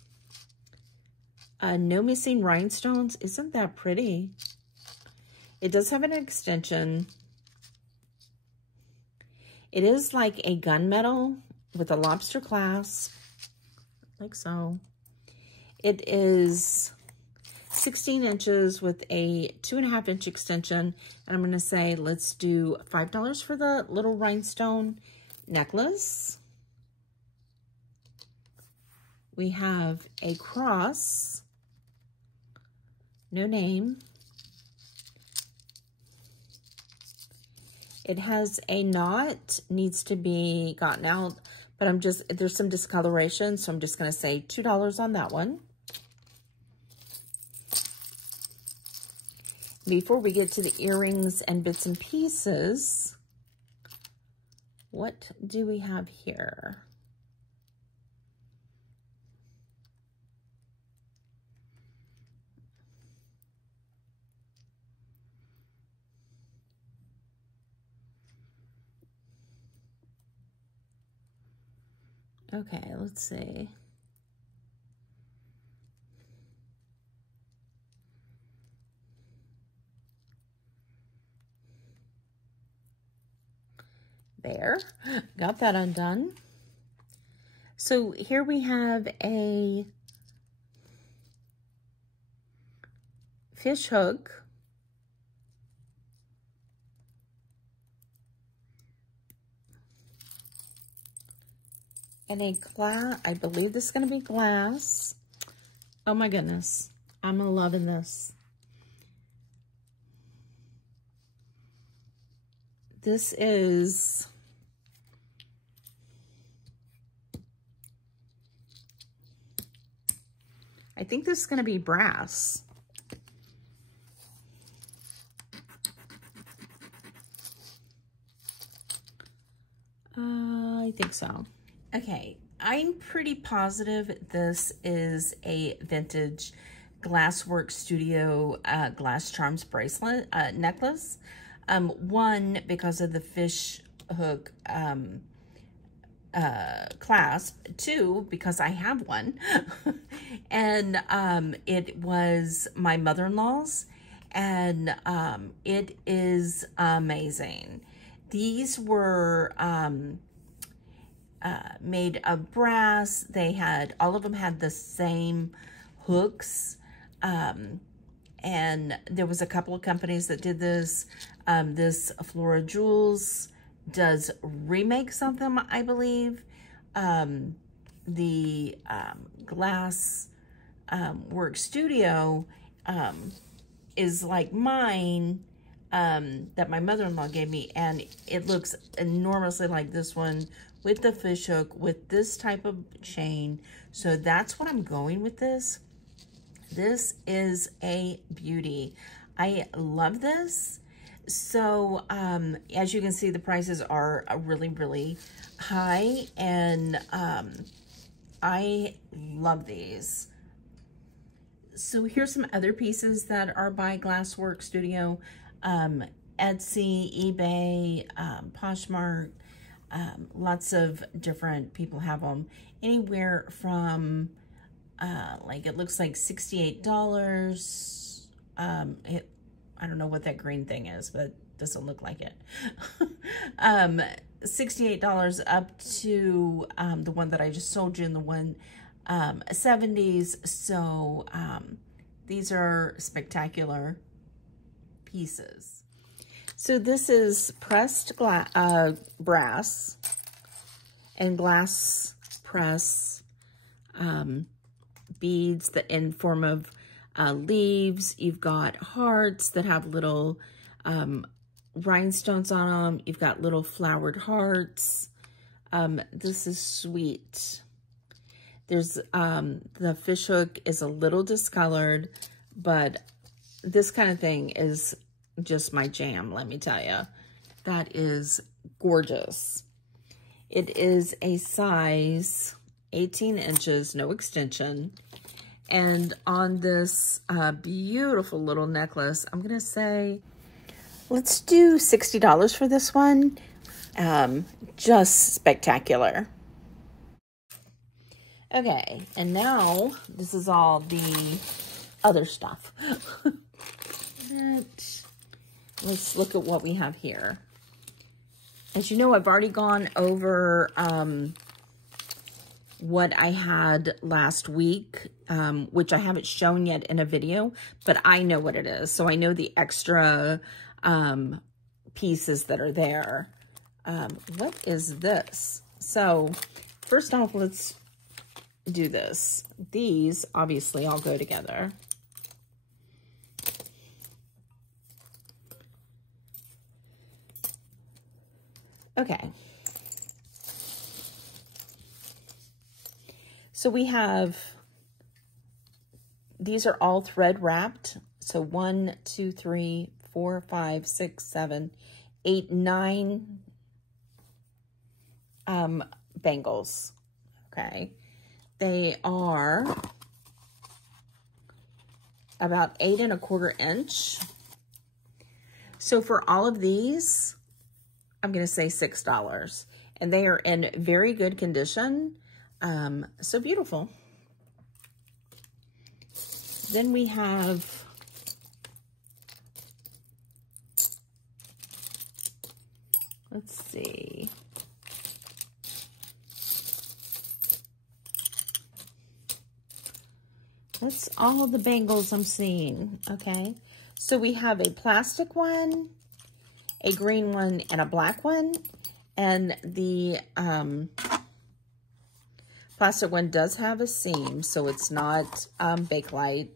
No missing rhinestones. Isn't that pretty? It does have an extension. It is like a gunmetal with a lobster clasp, like so. It is 16 inches with a 2.5-inch extension. And I'm gonna say, let's do $5 for the little rhinestone necklace. We have a cross, no name. It has a knot, needs to be gotten out, but there's some discoloration, so I'm just gonna say $2 on that one. Before we get to the earrings and bits and pieces, what do we have here? Okay, let's see. There, got that undone. So here we have a fish hook. And a glass, I believe this is going to be glass. Oh my goodness, I'm loving this. This is, I think this is going to be brass. I think so. Okay, I'm pretty positive this is a vintage Glasswork Studio glass charms bracelet necklace. One, because of the fish hook clasp. Two, because I have one. And it was my mother-in-law's, and it is amazing. These were made of brass. They had, all of them had the same hooks. And there was a couple of companies that did this. This Flora Jewels does remakes of them, I believe. The Glass Work Studio is like mine, that my mother-in-law gave me, and it looks enormously like this one with the fish hook, with this type of chain. So that's what I'm going with this. This is a beauty. I love this. So as you can see, the prices are really, really high, and I love these. So here's some other pieces that are by Glasswork Studio. Etsy, eBay, Poshmark, lots of different people have them. Anywhere from, like, it looks like $68. I don't know what that green thing is, but it doesn't look like it. $68 up to the one that I just sold you in the 170s. So these are spectacular pieces. So this is pressed brass and glass press beads that in form of leaves. You've got hearts that have little rhinestones on them. You've got little flowered hearts. This is sweet. There's the fish hook is a little discolored, but this kind of thing is just my jam, let me tell you. That is gorgeous. It is a size 18 inches, no extension. And on this beautiful little necklace, I'm going to say, let's do $60 for this one. Just spectacular. Okay, and now this is all the other stuff. Let's look at what we have here. As you know, I've already gone over what I had last week, which I haven't shown yet in a video, but I know what it is. So I know the extra pieces that are there. What is this? So first off, let's do this. These obviously all go together. Okay. So we have, these are all thread wrapped. So 1, 2, 3, 4, 5, 6, 7, 8, 9 bangles. Okay. They are about 8 1/4 inch. So for all of these, I'm going to say $6. And they are in very good condition. So beautiful. Then we have let's see. That's all the bangles I'm seeing. Okay. So we have a plastic one, a green one, and a black one. And the plastic one does have a seam, so it's not Bakelite.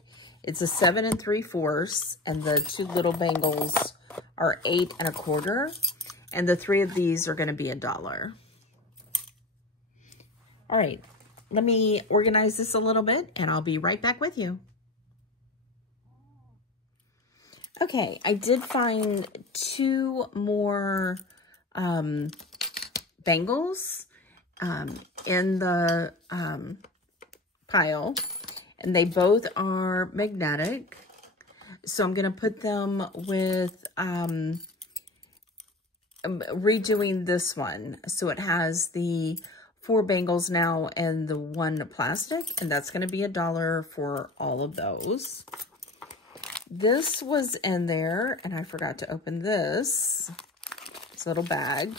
It's a 7 3/4, and the two little bangles are 8 1/4. And the 3 of these are going to be $1. All right, let me organize this a little bit and I'll be right back with you. Okay, I did find 2 more bangles in the pile, and they both are magnetic. So I'm going to put them with redoing this one. So it has the 4 bangles now and the 1 plastic, and that's going to be $1 for all of those. This was in there, and I forgot to open this little bag.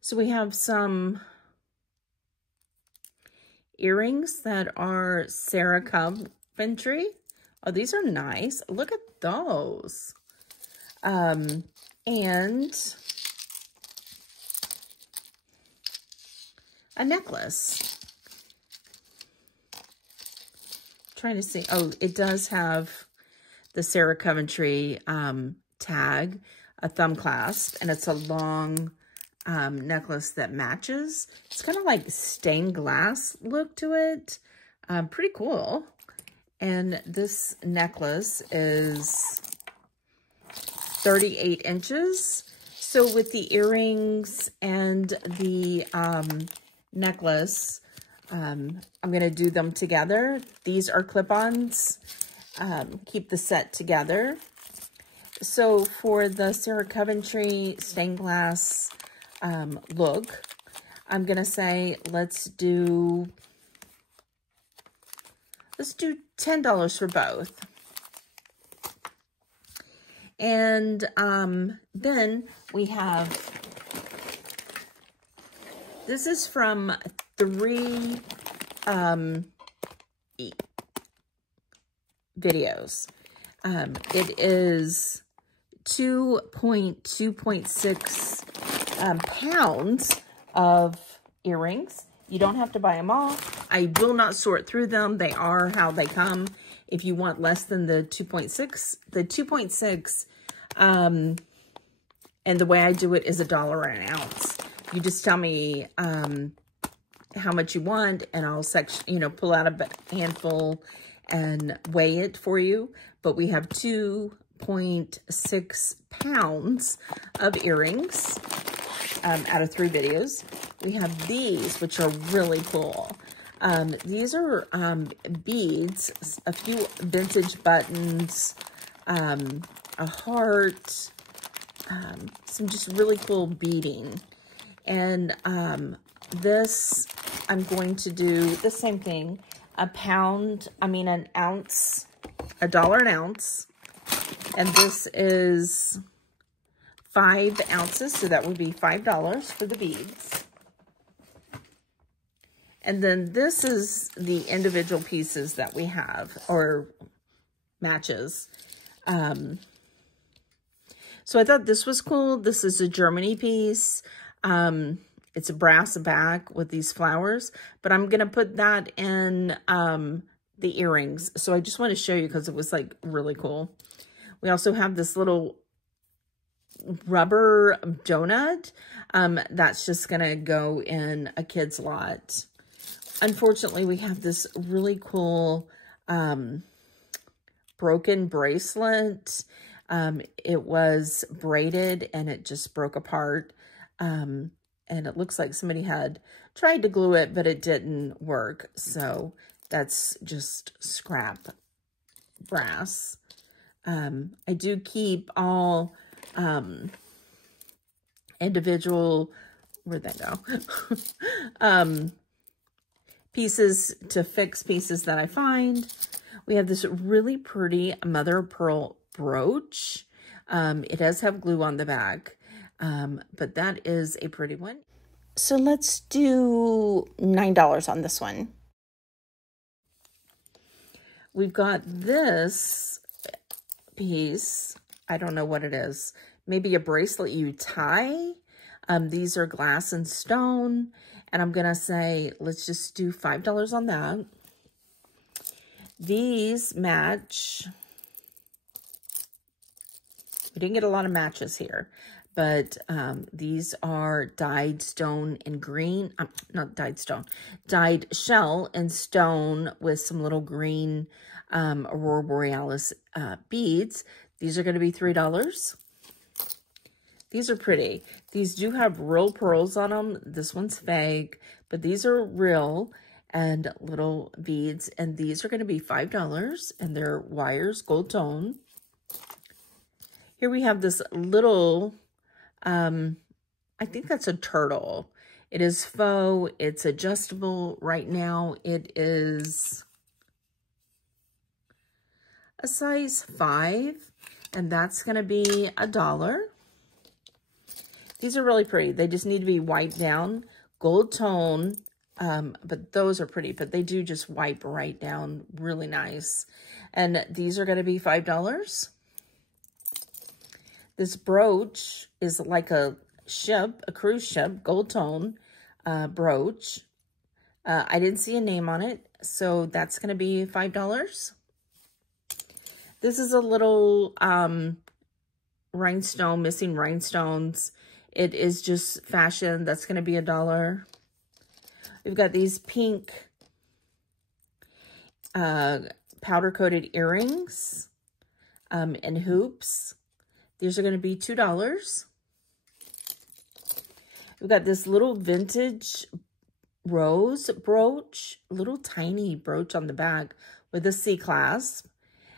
So we have some earrings that are Sarah Coventry. Oh, these are nice. Look at those. And a necklace. Trying to see. Oh, it does have the Sarah Coventry tag, a thumb clasp, and it's a long necklace that matches. It's kind of like stained glass look to it. Pretty cool. And this necklace is 38 inches. So with the earrings and the necklace, I'm going to do them together. These are clip-ons. Keep the set together. So for the Sarah Coventry stained glass look, I'm going to say let's do $10 for both. And then we have, this is from 3 videos. It is 2.6 pounds of earrings. You don't have to buy them all. I will not sort through them. They are how they come. If you want less than the 2.6, the 2.6, and the way I do it is $1 an ounce. You just tell me how much you want, and I'll pull out a handful and weigh it for you. But we have 2.6 pounds of earrings out of 3 videos. We have these, which are really cool. These are beads, a few vintage buttons, a heart, some just really cool beading. And this, I'm going to do the same thing, an ounce, $1 an ounce. And this is 5 ounces, so that would be $5 for the beads. And then this is the individual pieces that we have, or matches. So I thought this was cool. This is a Germany piece. It's a brass back with these flowers, but I'm going to put that in the earrings. So I just want to show you because it was like really cool. We also have this little rubber donut. That's just going to go in a kid's lot. Unfortunately, we have this really cool broken bracelet. It was braided and it just broke apart. And it looks like somebody had tried to glue it, but it didn't work. So that's just scrap brass. I do keep all individual, where'd that go? Pieces to fix pieces that I find. We have this really pretty mother of pearl brooch. It does have glue on the back, but that is a pretty one. So let's do $9 on this one. We've got this piece. I don't know what it is. Maybe a bracelet you tie. These are glass and stone. And I'm going to say, let's just do $5 on that. These match We didn't get a lot of matches here, but these are dyed stone and green. Not dyed stone, dyed shell and stone with some little green Aurora Borealis beads. These are going to be $3. These are pretty. These do have real pearls on them. This one's fake, but these are real and little beads. And these are going to be $5, and they're wires, gold tone. Here we have this little, I think that's a turtle. It is faux. It's adjustable. Right now it is a size 5, and that's going to be $1. These are really pretty. They just need to be wiped down, gold tone, but those are pretty, but they do just wipe right down, really nice. And these are going to be $5. This brooch is like a ship, a cruise ship, gold tone brooch. I didn't see a name on it, so that's going to be $5. This is a little rhinestone, missing rhinestones. It is just fashion. That's going to be $1. We've got these pink powder-coated earrings and hoops. These are going to be $2. We've got this little vintage rose brooch, little tiny brooch on the back with a C clasp.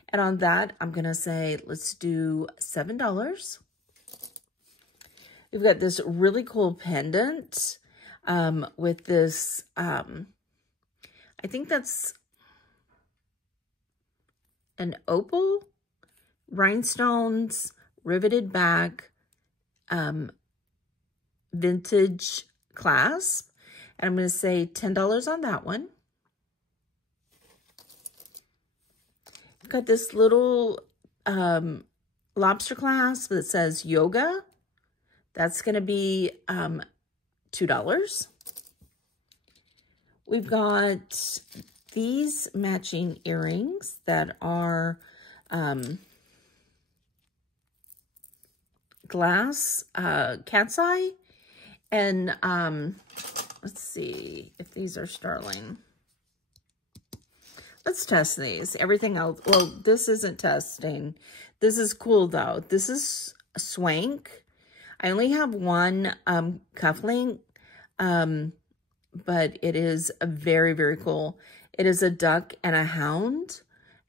And on that, I'm going to say, let's do $7. We've got this really cool pendant with this, I think that's an opal, rhinestones, riveted back, vintage clasp. And I'm going to say $10 on that one. We've got this little lobster clasp that says yoga. That's going to be $2. We've got these matching earrings that are glass cat's eye. And let's see if these are sterling. Let's test these. Everything else, well, this isn't testing. This is cool though. This is swank. I only have one cufflink, but it is a very, very cool. It is a duck and a hound,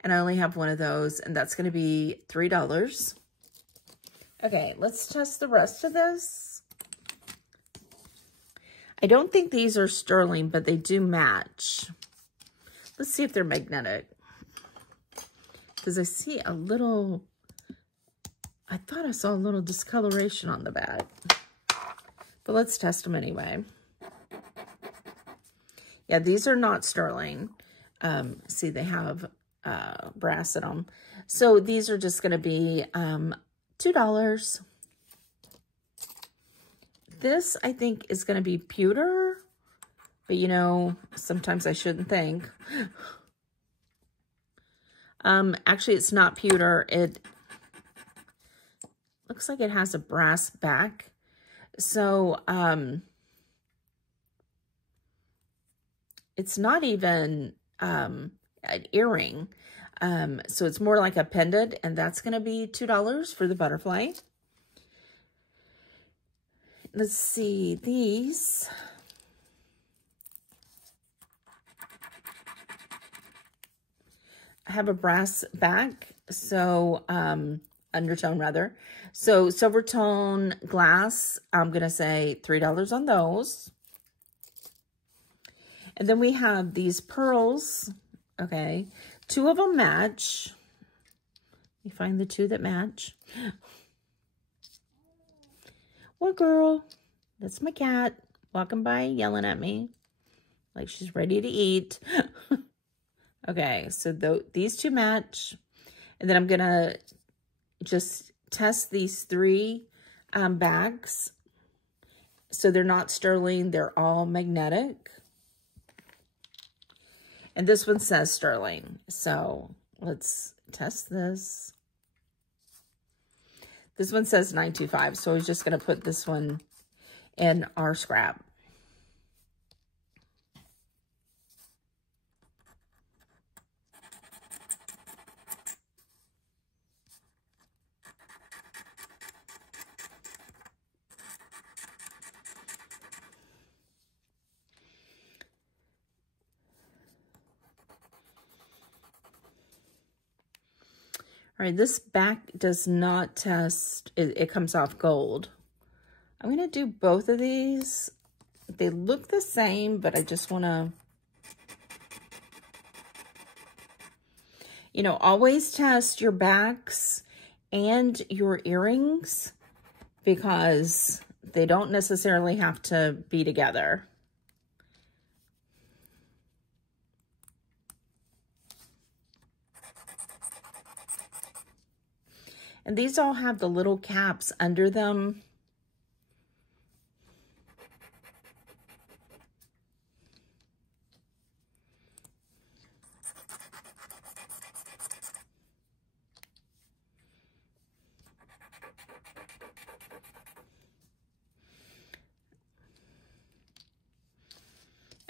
and I only have one of those, and that's going to be $3. Okay, let's test the rest of this. I don't think these are sterling, but they do match. Let's see if they're magnetic. Because I see a little, I thought I saw a little discoloration on the back. But let's test them anyway. Yeah, these are not sterling. See, they have brass in them. So these are just going to be $2. This, I think, is going to be pewter. But, you know, sometimes I shouldn't think. Actually, it's not pewter. It looks like it has a brass back. So, it's not even an earring. So it's more like a pendant, and that's going to be $2 for the butterfly. Let's see, these. I have a brass back, so undertone rather. So silver tone glass, I'm going to say $3 on those. And then we have these pearls. Okay. 2 of them match. You find the 2 that match. What girl? That's my cat walking by yelling at me like she's ready to eat. Okay, so these 2 match. And then I'm going to just test these 3 bags. So they're not sterling. They're all magnetic. And this one says sterling. So let's test this. This one says 925, so I was just going to put this one in our scrap. All right, this back does not test, it comes off gold. I'm going to do both of these. They look the same, but I just want to, you know, always test your backs and your earrings because they don't necessarily have to be together. And these all have the little caps under them.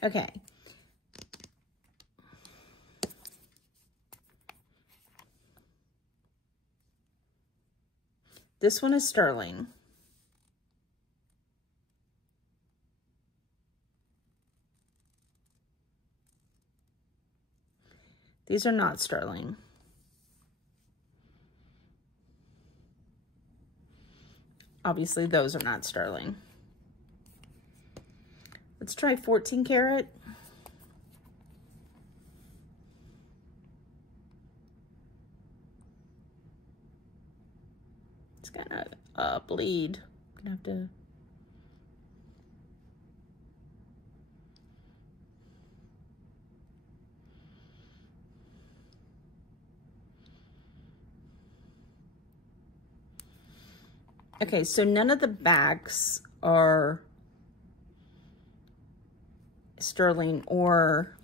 Okay. This one is sterling. These are not sterling. Obviously, those are not sterling. Let's try 14 karat. It's gonna bleed. I'm gonna have to. Okay, so none of the backs are sterling, or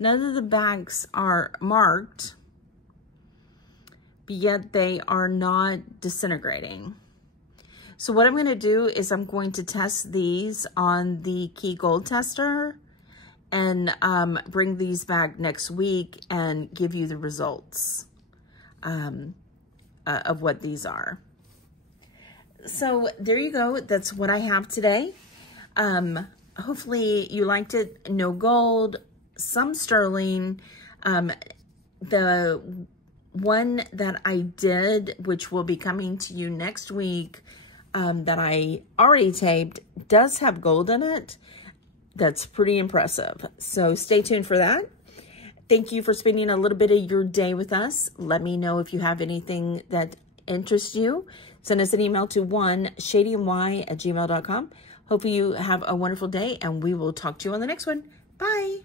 none of the backs are marked, but yet they are not disintegrating. So what I'm going to do is I'm going to test these on the Key Gold tester and bring these back next week and give you the results of what these are. So there you go. That's what I have today. Hopefully you liked it. No gold, some sterling. The one that I did, which will be coming to you next week, that I already taped, does have gold in it. That's pretty impressive. So stay tuned for that. Thank you for spending a little bit of your day with us. Let me know if you have anything that interests you. Send us an email to shadyandy@gmail.com. Hope you have a wonderful day, and we will talk to you on the next one. Bye.